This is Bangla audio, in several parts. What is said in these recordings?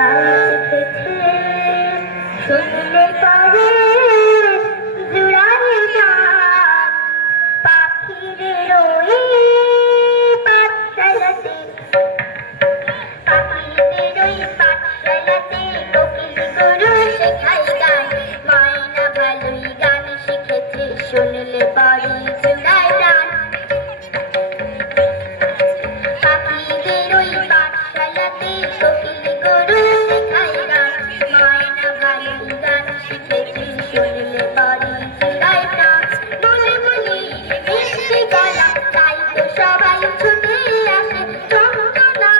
গান শিখেছে শুনলে পরে জুড়াই গান পাখিদের ওই পাঠশালাতে কোকিল গুরু শেখাই গান ময়না ভালোই গান শিখেছে শুনলে পরে জুড়াই গান পাখিদের ওই পাঠশালাতে কোকিল গুরু শেখাই গান ময়না ভালোই গান শিখেছে শুনলে পরে জুড়াই গান বলে বলি মিষ্টি গলা তাই তো সবাই ছুটে আসে চন্দনা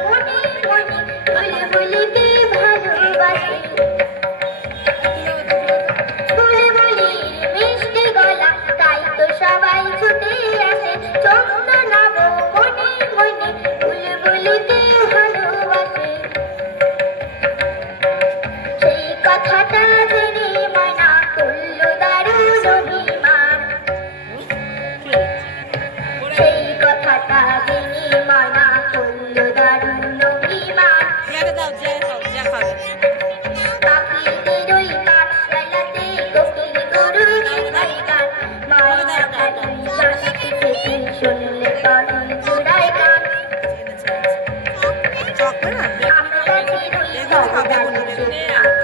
মনে মনে বলে বলে কে ভালোবাসে বলে বলি মিষ্টি গলা তাই তো সবাই ছুটে আসে চন্দনা মনে মনে বলে বলে কে ভালোবাসে সেই কথাটা জেনে ময়না করল দারুণ অভিমান সেই কথাটা জেনে ময়না করল দারুণ অভিমান পাখিদের ওই পাঠশালাতে কোকিল গুরু শেখাই গান ময়না ভালোই গান শিখেছে শুনলে পরে জুড়াই গান আম গাছের ওই ফল ডালে